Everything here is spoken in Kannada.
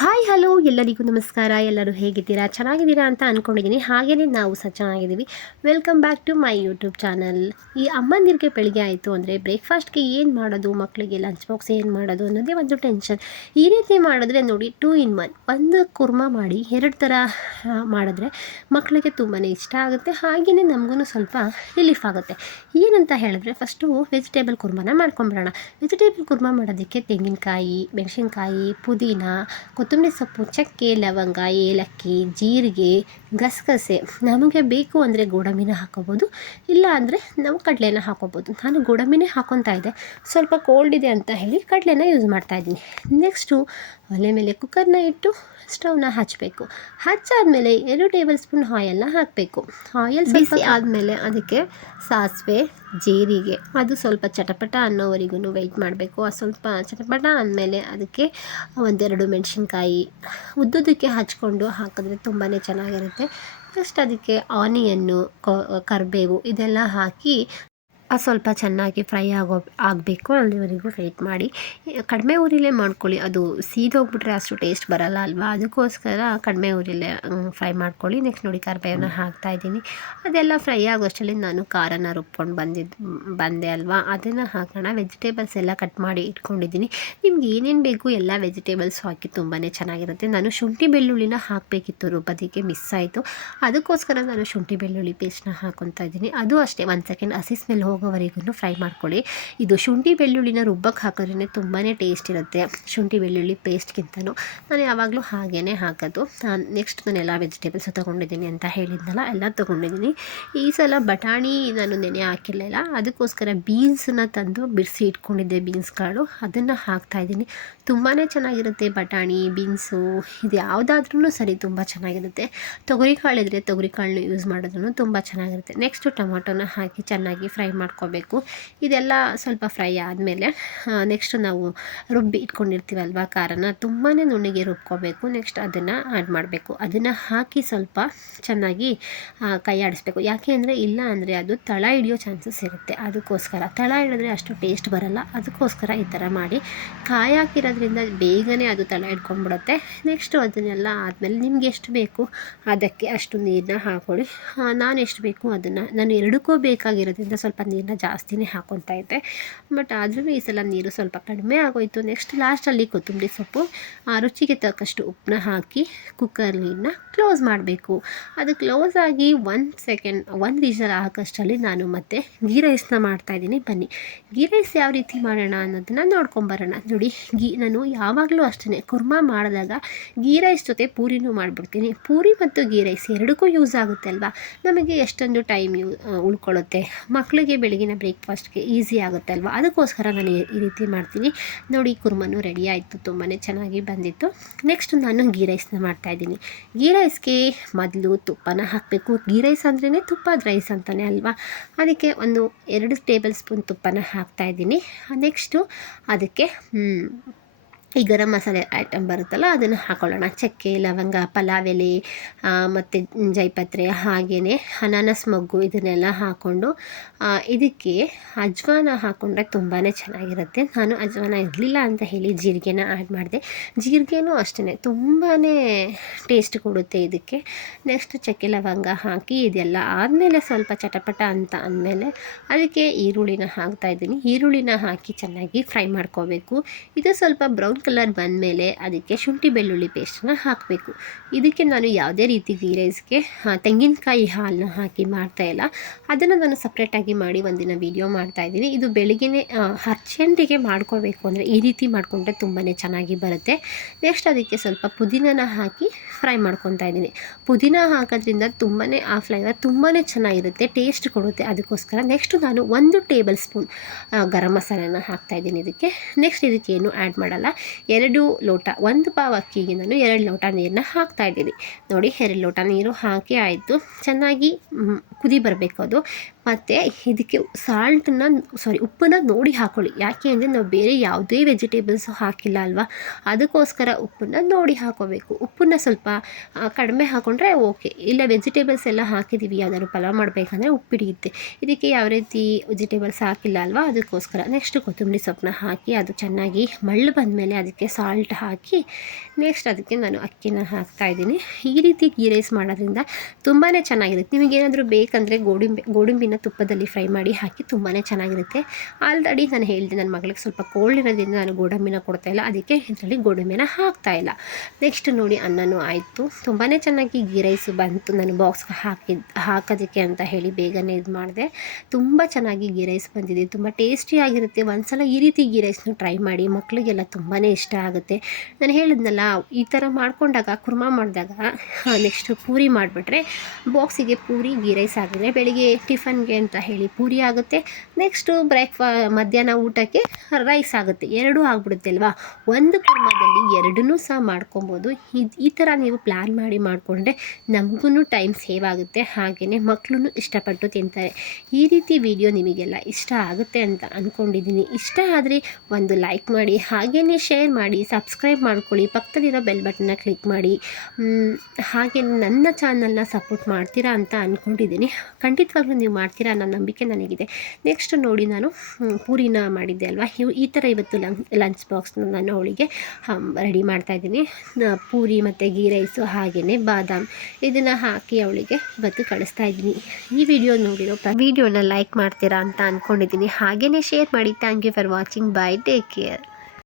ಹಾಯ್ ಹಲೋ ಎಲ್ಲರಿಗೂ ನಮಸ್ಕಾರ. ಎಲ್ಲರೂ ಹೇಗಿದ್ದೀರಾ? ಚೆನ್ನಾಗಿದ್ದೀರಾ ಅಂತ ಅಂದ್ಕೊಂಡಿದ್ದೀನಿ. ಹಾಗೆಯೇ ನಾವು ಸಹ ಚೆನ್ನಾಗಿದ್ದೀವಿ. Welcome back to my YouTube channel. ಈ ಅಮ್ಮಂದಿರಿಗೆ ಬೆಳಿಗ್ಗೆ ಆಯಿತು ಅಂದರೆ ಬ್ರೇಕ್ಫಾಸ್ಟ್ಗೆ ಏನು ಮಾಡೋದು, ಮಕ್ಕಳಿಗೆ ಲಂಚ್ ಬಾಕ್ಸ್ ಏನು ಮಾಡೋದು ಅನ್ನೋದೇ ಒಂದು ಟೆನ್ಷನ್. ಈ ರೀತಿ ಮಾಡಿದ್ರೆ ನೋಡಿ 2 in 1 ಒಂದು ಕುರ್ಮಾ ಮಾಡಿ 2 ಥರ ಮಾಡಿದ್ರೆ ಮಕ್ಕಳಿಗೆ ತುಂಬಾ ಇಷ್ಟ ಆಗುತ್ತೆ. ಹಾಗೆಯೇ ನಮಗೂ ಸ್ವಲ್ಪ ರಿಲೀಫ್ ಆಗುತ್ತೆ. ಏನಂತ ಹೇಳಿದ್ರೆ ಫಸ್ಟು ವೆಜಿಟೇಬಲ್ ಕುರ್ಮಾನ ಮಾಡ್ಕೊಂಬಿಡೋಣ. ವೆಜಿಟೇಬಲ್ ಕುರ್ಮಾ ಮಾಡೋದಕ್ಕೆ ತೆಂಗಿನಕಾಯಿ, ಮೆಣಸಿನ್ಕಾಯಿ, ಪುದೀನ, ಕೊತ್ತಂಬರಿ ಸೊಪ್ಪು, ಚಕ್ಕೆ, ಲವಂಗ, ಏಲಕ್ಕಿ, ಜೀರಿಗೆ, ಗಸಗಸೆ, ನಮಗೆ ಬೇಕು ಅಂದರೆ ಗೋಡಂಬಿನ ಹಾಕೋಬೋದು, ಇಲ್ಲ ಅಂದರೆ ನಾವು ಕಡಲೆನ ಹಾಕೋಬೋದು. ನಾನು ಗೋಡಂಬಿನೇ ಹಾಕೊತಾ ಇದ್ದೆ, ಸ್ವಲ್ಪ ಕೋಲ್ಡ್ ಇದೆ ಅಂತ ಹೇಳಿ ಕಡಲೆನ ಯೂಸ್ ಮಾಡ್ತಾಯಿದ್ದೀನಿ. ನೆಕ್ಸ್ಟು ಒಲೆ ಮೇಲೆ ಕುಕ್ಕರ್ನ ಇಟ್ಟು ಸ್ಟವ್ನ ಹಚ್ಚಬೇಕು. ಹಚ್ಚಾದಮೇಲೆ 2 ಟೇಬಲ್ ಸ್ಪೂನ್ ಆಯಿಲ್ನ ಹಾಕಬೇಕು. ಆಯಿಲ್ ಬಿಸಿ ಆದಮೇಲೆ ಅದಕ್ಕೆ ಸಾಸಿವೆ, ಜೀರಿಗೆ ಅದು ಸ್ವಲ್ಪ ಚಟಪಟ ಅನ್ನೋವರೆಗೂ ವೆಯ್ಟ್ ಮಾಡಬೇಕು. ಅದು ಸ್ವಲ್ಪ ಚಟಪಟ ಅಂದಮೇಲೆ ಅದಕ್ಕೆ 1-2 ಮೆಣಸಿನ್ಕಾಯಿ ಉದ್ದುದಕ್ಕೆ ಹಚ್ಕೊಂಡು ಹಾಕಿದ್ರೆ ತುಂಬಾ ಚೆನ್ನಾಗಿರುತ್ತೆ. ನೆಕ್ಸ್ಟ್ ಅದಕ್ಕೆ ಆನಿಯನ್ನು, ಕರಿಬೇವು ಇದೆಲ್ಲ ಹಾಕಿ ಅದು ಸ್ವಲ್ಪ ಚೆನ್ನಾಗಿ ಫ್ರೈ ಆಗಬೇಕು. ಅಲ್ಲಿವರೆಗೂ ವೆಯ್ಟ್ ಮಾಡಿ. ಕಡಿಮೆ ಉರಿಲೇ ಮಾಡ್ಕೊಳ್ಳಿ, ಅದು ಸೀದೋಗ್ಬಿಟ್ರೆ ಅಷ್ಟು ಟೇಸ್ಟ್ ಬರಲ್ಲ ಅಲ್ವಾ, ಅದಕ್ಕೋಸ್ಕರ ಕಡಿಮೆ ಉರಿಲೇ ಫ್ರೈ ಮಾಡ್ಕೊಳ್ಳಿ. ನೆಕ್ಸ್ಟ್ ನೋಡಿ ಕರಿಬೇವನ್ನ ಹಾಕ್ತಾಯಿದ್ದೀನಿ. ಅದೆಲ್ಲ ಫ್ರೈ ಆಗೋಷ್ಟರಲ್ಲಿ ನಾನು ಖಾರನ ರುಬ್ಕೊಂಡು ಬಂದೆ ಅಲ್ವಾ, ಅದನ್ನು ಹಾಕೋಣ. ವೆಜಿಟೇಬಲ್ಸ್ ಎಲ್ಲ ಕಟ್ ಮಾಡಿ ಇಟ್ಕೊಂಡಿದ್ದೀನಿ. ನಿಮ್ಗೆ ಏನೇನು ಬೇಕು ಎಲ್ಲ ವೆಜಿಟೇಬಲ್ಸ್ ಹಾಕಿ ತುಂಬಾ ಚೆನ್ನಾಗಿರುತ್ತೆ. ನಾನು ಶುಂಠಿ ಬೆಳ್ಳುಳ್ಳಿನ ಹಾಕಬೇಕಿತ್ತು, ರುಬ್ಬೋದಕ್ಕೆ ಮಿಸ್ ಆಯಿತು. ಅದಕ್ಕೋಸ್ಕರ ನಾನು ಶುಂಠಿ ಬೆಳ್ಳುಳ್ಳಿ ಪೇಸ್ಟ್ನ ಹಾಕ್ಕೊತಾ ಇದ್ದೀನಿ. ಅದು ಅಷ್ಟೇ 1 ಸೆಕೆಂಡ್ ಹಸಿ ಸ್ಮೆಲ್ ಹೋಗೋವರೆಗೂ ಫ್ರೈ ಮಾಡ್ಕೊಳ್ಳಿ. ಇದು ಶುಂಠಿ ಬೆಳ್ಳುಳ್ಳಿನ ರುಬ್ಬಕ್ಕೆ ಹಾಕಿದ್ರೇ ತುಂಬಾ ಟೇಸ್ಟ್ ಇರುತ್ತೆ, ಶುಂಠಿ ಬೆಳ್ಳುಳ್ಳಿ ಪೇಸ್ಟ್ಗಿಂತನೂ. ನಾನು ಯಾವಾಗಲೂ ಹಾಗೇ ಹಾಕೋದು. ನೆಕ್ಸ್ಟ್ ನಾನು ಎಲ್ಲ ವೆಜಿಟೇಬಲ್ಸ್ ತೊಗೊಂಡಿದ್ದೀನಿ ಅಂತ ಹೇಳಿದ್ನಲ್ಲ, ಎಲ್ಲ ತೊಗೊಂಡಿದ್ದೀನಿ. ಈ ಸಲ ಬಟಾಣಿ ನಾನು ನೆನೆ ಹಾಕಿರಲಿಲ್ಲ, ಅದಕ್ಕೋಸ್ಕರ ಬೀನ್ಸನ್ನ ತಂದು ಬಿಡಿಸಿ ಇಟ್ಕೊಂಡಿದ್ದೆ, ಬೀನ್ಸ್ ಕಾಳು, ಅದನ್ನು ಹಾಕ್ತಾಯಿದ್ದೀನಿ. ತುಂಬಾ ಚೆನ್ನಾಗಿರುತ್ತೆ ಬಟಾಣಿ, ಬೀನ್ಸು, ಇದು ಯಾವುದಾದ್ರೂ ಸರಿ ತುಂಬ ಚೆನ್ನಾಗಿರುತ್ತೆ. ತೊಗರಿ ಕಾಳಿದ್ರೆ ತೊಗರಿ ಕಾಳನ್ನ ಯೂಸ್ ಮಾಡಿದ್ರೂ ತುಂಬ ಚೆನ್ನಾಗಿರುತ್ತೆ. ನೆಕ್ಸ್ಟು ಟೊಮೊಟೊನ ಹಾಕಿ ಚೆನ್ನಾಗಿ ಫ್ರೈ ಮಾಡ್ಕೋಬೇಕು. ಇದೆಲ್ಲ ಸ್ವಲ್ಪ ಫ್ರೈ ಆದಮೇಲೆ ನೆಕ್ಸ್ಟ್ ನಾವು ರುಬ್ಬಿ ಇಟ್ಕೊಂಡಿರ್ತೀವಲ್ವ ಖಾರನ, ತುಂಬಾ ನುಣ್ಣಗೆ ರುಬ್ಕೋಬೇಕು. ನೆಕ್ಸ್ಟ್ ಅದನ್ನು ಆ್ಯಡ್ ಮಾಡಬೇಕು. ಅದನ್ನು ಹಾಕಿ ಸ್ವಲ್ಪ ಚೆನ್ನಾಗಿ ಕೈ ಆಡಿಸ್ಬೇಕು. ಯಾಕೆ ಅಂದರೆ ಇಲ್ಲ ಅಂದರೆ ಅದು ತಳ ಹಿಡಿಯೋ ಚಾನ್ಸಸ್ ಇರುತ್ತೆ, ಅದಕ್ಕೋಸ್ಕರ. ತಳ ಹಿಡಿದ್ರೆ ಅಷ್ಟು ಟೇಸ್ಟ್ ಬರಲ್ಲ, ಅದಕ್ಕೋಸ್ಕರ ಈ ಥರ ಮಾಡಿ. ಕಾಯಿ ಹಾಕಿರೋದ್ರಿಂದ ಬೇಗನೆ ಅದು ತಳ ಹಿಡ್ಕೊಂಡ್ಬಿಡುತ್ತೆ. ನೆಕ್ಸ್ಟು ಅದನ್ನೆಲ್ಲ ಆದಮೇಲೆ ನಿಮ್ಗೆ ಎಷ್ಟು ಬೇಕು ಅದಕ್ಕೆ ಅಷ್ಟು ನೀರನ್ನ ಹಾಕ್ಕೊಳ್ಳಿ. ನಾನು ಎಷ್ಟು ಬೇಕು ಅದನ್ನು, ನಾನು ಎರಡಕ್ಕೂ ಬೇಕಾಗಿರೋದ್ರಿಂದ ಸ್ವಲ್ಪ ನೀರನ್ನ ಜಾಸ್ತಿನೇ ಹಾಕ್ಕೊತಾ ಇದ್ದೆ. ಬಟ್ ಆದ್ರೂ ಈ ಸಲ ನೀರು ಸ್ವಲ್ಪ ಕಡಿಮೆ ಆಗೋಯಿತು. ನೆಕ್ಸ್ಟ್ ಲಾಸ್ಟಲ್ಲಿ ಕೊತ್ತಂಬರಿ ಸೊಪ್ಪು, ರುಚಿಗೆ ತಕ್ಕಷ್ಟು ಉಪ್ಪನ್ನ ಹಾಕಿ ಕುಕ್ಕರ್ ನೀರನ್ನ ಕ್ಲೋಸ್ ಮಾಡಬೇಕು. ಅದು ಕ್ಲೋಸ್ ಆಗಿ 1 ಸೆಕೆಂಡ್ 1 ವಿಷಲ್ ಹಾಕೋಷ್ಟರಲ್ಲಿ ನಾನು ಮತ್ತೆ ಗೀ ರೈಸ್ನ ಮಾಡ್ತಾಯಿದ್ದೀನಿ. ಬನ್ನಿ ಗೀ ರೈಸ್ ಯಾವ ರೀತಿ ಮಾಡೋಣ ಅನ್ನೋದನ್ನು ನೋಡ್ಕೊಂಬರೋಣ. ನೋಡಿ, ನಾನು ಯಾವಾಗಲೂ ಅಷ್ಟೇ ಕುರ್ಮಾ ಮಾಡಿದಾಗ ಗೀ ರೈಸ್ ಜೊತೆ ಪೂರಿನೂ ಮಾಡಿಬಿಡ್ತೀನಿ. ಪೂರಿ ಮತ್ತು ಗೀ ರೈಸ್ ಎರಡಕ್ಕೂ ಯೂಸ್ ಆಗುತ್ತೆ ಅಲ್ವಾ, ನಮಗೆ ಎಷ್ಟೊಂದು ಟೈಮ್ ಉಳ್ಕೊಳ್ಳುತ್ತೆ, ಮಕ್ಕಳಿಗೆ ಬೆಳಗಿನ ಬ್ರೇಕ್ಫಾಸ್ಟ್ಗೆ ಈಸಿ ಆಗುತ್ತೆ ಅಲ್ವಾ, ಅದಕ್ಕೋಸ್ಕರ ನಾನು ಈ ರೀತಿ ಮಾಡ್ತೀನಿ. ನೋಡಿ ಕುರ್ಮನೂ ರೆಡಿ ಆಯಿತು, ತುಂಬಾ ಚೆನ್ನಾಗಿ ಬಂದಿತ್ತು. ನೆಕ್ಸ್ಟ್ ನಾನು ಗೀ ರೈಸ್ನ ಮಾಡ್ತಾಯಿದ್ದೀನಿ. ಗೀ ರೈಸ್ಗೆ ಮೊದಲು ತುಪ್ಪನ ಹಾಕಬೇಕು. ಗೀ ರೈಸ್ ಅಂದ್ರೇ ತುಪ್ಪದ ರೈಸ್ ಅಂತಲೇ ಅಲ್ವಾ, ಅದಕ್ಕೆ 2 ಟೇಬಲ್ ಸ್ಪೂನ್ ತುಪ್ಪನ ಹಾಕ್ತಾಯಿದ್ದೀನಿ. ನೆಕ್ಸ್ಟು ಅದಕ್ಕೆ ಈ ಗರಂ ಮಸಾಲೆ ಐಟಮ್ ಬರುತ್ತಲ್ಲ ಅದನ್ನು ಹಾಕ್ಕೊಳ್ಳೋಣ. ಚಕ್ಕೆ, ಲವಂಗ, ಪಲಾವ್ ಎಲೆ ಮತ್ತು ಜೈಪತ್ರೆ, ಹಾಗೆಯೇ ಅನಾನಸ್ ಮೊಗ್ಗು, ಇದನ್ನೆಲ್ಲ ಹಾಕ್ಕೊಂಡು ಇದಕ್ಕೆ ಅಜ್ವಾನ ಹಾಕ್ಕೊಂಡ್ರೆ ತುಂಬಾ ಚೆನ್ನಾಗಿರುತ್ತೆ. ನಾನು ಅಜ್ವಾನ ಇರಲಿಲ್ಲ ಅಂತ ಹೇಳಿ ಜೀರಿಗೆನ ಆ್ಯಡ್ ಮಾಡಿದೆ. ಜೀರಿಗೆನೂ ಅಷ್ಟೇ ತುಂಬಾ ಟೇಸ್ಟ್ ಕೊಡುತ್ತೆ ಇದಕ್ಕೆ. ನೆಕ್ಸ್ಟ್ ಚಕ್ಕೆ ಲವಂಗ ಹಾಕಿ ಇದೆಲ್ಲ ಆದಮೇಲೆ ಸ್ವಲ್ಪ ಚಟಪಟ ಅಂತ ಅಂದಮೇಲೆ ಅದಕ್ಕೆ ಈರುಳ್ಳಿನ ಹಾಕ್ತಾಯಿದ್ದೀನಿ. ಈರುಳ್ಳಿನ ಹಾಕಿ ಚೆನ್ನಾಗಿ ಫ್ರೈ ಮಾಡ್ಕೋಬೇಕು. ಇದು ಸ್ವಲ್ಪ ಬ್ರೌನ್ ಕಲರ್ ಬಂದಮೇಲೆ ಅದಕ್ಕೆ ಶುಂಠಿ ಬೆಳ್ಳುಳ್ಳಿ ಪೇಸ್ಟನ್ನ ಹಾಕಬೇಕು. ಇದಕ್ಕೆ ನಾನು ಯಾವುದೇ ರೀತಿ ಗೀ ರೈಸ್ಗೆ ತೆಂಗಿನಕಾಯಿ ಹಾಲನ್ನ ಹಾಕಿ ಮಾಡ್ತಾಯಿಲ್ಲ, ಅದನ್ನು ನಾನು ಸಪ್ರೇಟಾಗಿ ಮಾಡಿ ಒಂದಿನ ವೀಡಿಯೋ ಮಾಡ್ತಾಯಿದ್ದೀನಿ. ಇದು ಬೆಳಗ್ಗೆನೇ ಅರ್ಜೆಂಟಿಗೆ ಮಾಡ್ಕೋಬೇಕು ಅಂದರೆ ಈ ರೀತಿ ಮಾಡಿಕೊಂಡ್ರೆ ತುಂಬಾ ಚೆನ್ನಾಗಿ ಬರುತ್ತೆ. ನೆಕ್ಸ್ಟ್ ಅದಕ್ಕೆ ಸ್ವಲ್ಪ ಪುದೀನನ ಹಾಕಿ ಫ್ರೈ ಮಾಡ್ಕೊತಾ ಇದ್ದೀನಿ. ಪುದೀನ ಹಾಕೋದ್ರಿಂದ ತುಂಬಾ ಆ ಫ್ಲೇವರ್ ತುಂಬಾ ಚೆನ್ನಾಗಿರುತ್ತೆ, ಟೇಸ್ಟ್ ಕೊಡುತ್ತೆ, ಅದಕ್ಕೋಸ್ಕರ. ನೆಕ್ಸ್ಟು ನಾನು 1 ಟೇಬಲ್ ಸ್ಪೂನ್ ಗರಂ ಮಸಾಲೆನ ಹಾಕ್ತಾಯಿದ್ದೀನಿ ಇದಕ್ಕೆ. ನೆಕ್ಸ್ಟ್ ಇದಕ್ಕೆ ಏನು ಆ್ಯಡ್ ಮಾಡಲ್ಲ. 2 ಲೋಟ, 1 ಪಾವ್ ಅಕ್ಕಿಗೆ ನಾನು 2 ಲೋಟ ನೀರನ್ನ ಹಾಕ್ತಾಯಿದ್ದೀನಿ. ನೋಡಿ 2 ಲೋಟ ನೀರು ಹಾಕಿ ಆಯಿತು, ಚೆನ್ನಾಗಿ ಕುದಿ ಬರಬೇಕು ಅದು. ಮತ್ತು ಇದಕ್ಕೆ ಉಪ್ಪನ್ನು ನೋಡಿ ಹಾಕ್ಕೊಳ್ಳಿ. ಯಾಕೆ ಅಂದರೆ ನಾವು ಬೇರೆ ಯಾವುದೇ ವೆಜಿಟೇಬಲ್ಸು ಹಾಕಿಲ್ಲ ಅಲ್ವಾ, ಅದಕ್ಕೋಸ್ಕರ ಉಪ್ಪನ್ನು ನೋಡಿ ಹಾಕ್ಕೋಬೇಕು. ಉಪ್ಪನ್ನು ಸ್ವಲ್ಪ ಕಡಿಮೆ ಹಾಕ್ಕೊಂಡ್ರೆ ಓಕೆ, ಇಲ್ಲ ವೆಜಿಟೇಬಲ್ಸ್ ಎಲ್ಲ ಹಾಕಿದ್ದೀವಿ ಯಾವ್ದಾದ್ರು ಪಲಾವ್ ಮಾಡಬೇಕಂದ್ರೆ ಉಪ್ಪು ಹಿಡಿಯುತ್ತೆ. ಇದಕ್ಕೆ ಯಾವ ರೀತಿ ವೆಜಿಟೇಬಲ್ಸ್ ಹಾಕಿಲ್ಲ ಅಲ್ವಾ, ಅದಕ್ಕೋಸ್ಕರ. ನೆಕ್ಸ್ಟ್ ಕೊತ್ತಂಬರಿ ಸೊಪ್ಪನ್ನ ಹಾಕಿ ಅದು ಚೆನ್ನಾಗಿ ಮಳ್ಳು ಬಂದಮೇಲೆ ಅದಕ್ಕೆ ಸಾಲ್ಟ್ ಹಾಕಿ ನೆಕ್ಸ್ಟ್ ಅದಕ್ಕೆ ನಾನು ಅಕ್ಕಿನ ಹಾಕ್ತಾಯಿದ್ದೀನಿ. ಈ ರೀತಿ ಗೀ ರೈಸ್ ಮಾಡೋದ್ರಿಂದ ತುಂಬಾ ಚೆನ್ನಾಗಿರುತ್ತೆ. ನಿಮಗೇನಾದರೂ ಬೇಕಂದರೆ ಗೋಡಂಬಿನ ತುಪ್ಪದಲ್ಲಿ ಫ್ರೈ ಮಾಡಿ ಹಾಕಿ ತುಂಬಾ ಚೆನ್ನಾಗಿರುತ್ತೆ. ಆಲ್ರೆಡಿ ನಾನು ಹೇಳಿದೆ, ನನ್ನ ಮಗಳಿಗೆ ಸ್ವಲ್ಪ ಕೋಲ್ಡ್ ಇರೋದ್ರಿಂದ ನಾನು ಗೋಡಂಬಿನ ಕೊಡ್ತಾಯಿಲ್ಲ, ಅದಕ್ಕೆ ಇದರಲ್ಲಿ ಗೋಡಂಬಿನ ಹಾಕ್ತಾಯಿಲ್ಲ. ನೆಕ್ಸ್ಟ್ ನೋಡಿ ಅನ್ನನೂ ಆಯಿತು, ತುಂಬಾ ಚೆನ್ನಾಗಿ ಗೀ ರೈಸು ಬಂತು. ನಾನು ಬಾಕ್ಸ್ಗೆ ಹಾಕೋದಕ್ಕೆ ಅಂತ ಹೇಳಿ ಬೇಗನೆ ಇದು ಮಾಡಿದೆ. ತುಂಬ ಚೆನ್ನಾಗಿ ಗೀ ರೈಸ್ ಬಂದಿದೆ, ತುಂಬ ಟೇಸ್ಟಿಯಾಗಿರುತ್ತೆ. ಒಂದ್ಸಲ ಈ ರೀತಿ ಗೀ ರೈಸ್ನ ಟ್ರೈ ಮಾಡಿ, ಮಕ್ಕಳಿಗೆಲ್ಲ ತುಂಬಾ ಇಷ್ಟ ಆಗುತ್ತೆ. ನಾನು ಹೇಳಿದ್ನಲ್ಲ, ಈ ಥರ ಮಾಡ್ಕೊಂಡಾಗ ಕುರ್ಮಾ ಮಾಡಿದಾಗ ನೆಕ್ಸ್ಟ್ ಪೂರಿ ಮಾಡಿಬಿಟ್ರೆ ಬಾಕ್ಸಿಗೆ ಪೂರಿ ಗೀ ರೈಸ್ ಆಗಿದ್ರೆ ಬೆಳಿಗ್ಗೆ ಟಿಫನ್ಗೆ ಅಂತ ಹೇಳಿ ಪೂರಿ ಆಗುತ್ತೆ. ನೆಕ್ಸ್ಟು ಮಧ್ಯಾಹ್ನ ಊಟಕ್ಕೆ ರೈಸ್ ಆಗುತ್ತೆ, ಎರಡೂ ಆಗಿಬಿಡುತ್ತೆ ಅಲ್ವಾ. ಒಂದು ಕುರ್ಮಾದಲ್ಲಿ ಎರಡನ್ನೂ ಸಹ ಮಾಡ್ಕೊಬೋದು. ಈ ಥರ ನೀವು ಪ್ಲ್ಯಾನ್ ಮಾಡಿ ಮಾಡಿಕೊಂಡ್ರೆ ನಮಗೂ ಟೈಮ್ ಸೇವ್ ಆಗುತ್ತೆ, ಹಾಗೆಯೇ ಮಕ್ಕಳು ಇಷ್ಟಪಟ್ಟು ತಿಂತಾರೆ. ಈ ರೀತಿ ವಿಡಿಯೋ ನಿಮಗೆಲ್ಲ ಇಷ್ಟ ಆಗುತ್ತೆ ಅಂತ ಅಂದ್ಕೊಂಡಿದ್ದೀನಿ. ಇಷ್ಟ ಆದರೆ ಒಂದು ಲೈಕ್ ಮಾಡಿ, ಹಾಗೆಯೇ ಶೇರ್ ಮಾಡಿ, ಸಬ್ಸ್ಕ್ರೈಬ್ ಮಾಡ್ಕೊಳ್ಳಿ, ಪಕ್ಕದಲ್ಲಿರೋ ಬೆಲ್ ಬಟನ್ನ ಕ್ಲಿಕ್ ಮಾಡಿ. ಹಾಗೆ ನನ್ನ ಚಾನಲ್ನ ಸಪೋರ್ಟ್ ಮಾಡ್ತೀರಾ ಅಂತ ಅಂದ್ಕೊಂಡಿದ್ದೀನಿ. ಖಂಡಿತವಾಗ್ಲೂ ನೀವು ಮಾಡ್ತೀರಾ ಅನ್ನೋ ನಂಬಿಕೆ ನನಗಿದೆ. ನೆಕ್ಸ್ಟ್ ನೋಡಿ, ನಾನು ಪೂರಿನ ಮಾಡಿದ್ದೆ ಅಲ್ವಾ, ಈ ಥರ ಇವತ್ತು ಲಂಚ್ ಬಾಕ್ಸ್ನ ನಾನು ಅವಳಿಗೆ ರೆಡಿ ಮಾಡ್ತಾಯಿದ್ದೀನಿ. ಪೂರಿ ಮತ್ತು ಗೀ ರೈಸು ಹಾಗೆಯೇ ಬಾದಾಮ್ ಇದನ್ನು ಹಾಕಿ ಅವಳಿಗೆ ಇವತ್ತು ಕಳಿಸ್ತಾ ಇದ್ದೀನಿ. ಈ ವಿಡಿಯೋ ನೋಡಿರೋ ವಿಡಿಯೋನ ಲೈಕ್ ಮಾಡ್ತೀರಾ ಅಂತ ಅಂದ್ಕೊಂಡಿದ್ದೀನಿ. ಹಾಗೆಯೇ ಶೇರ್ ಮಾಡಿ. Thank you for watching. Bye, take care.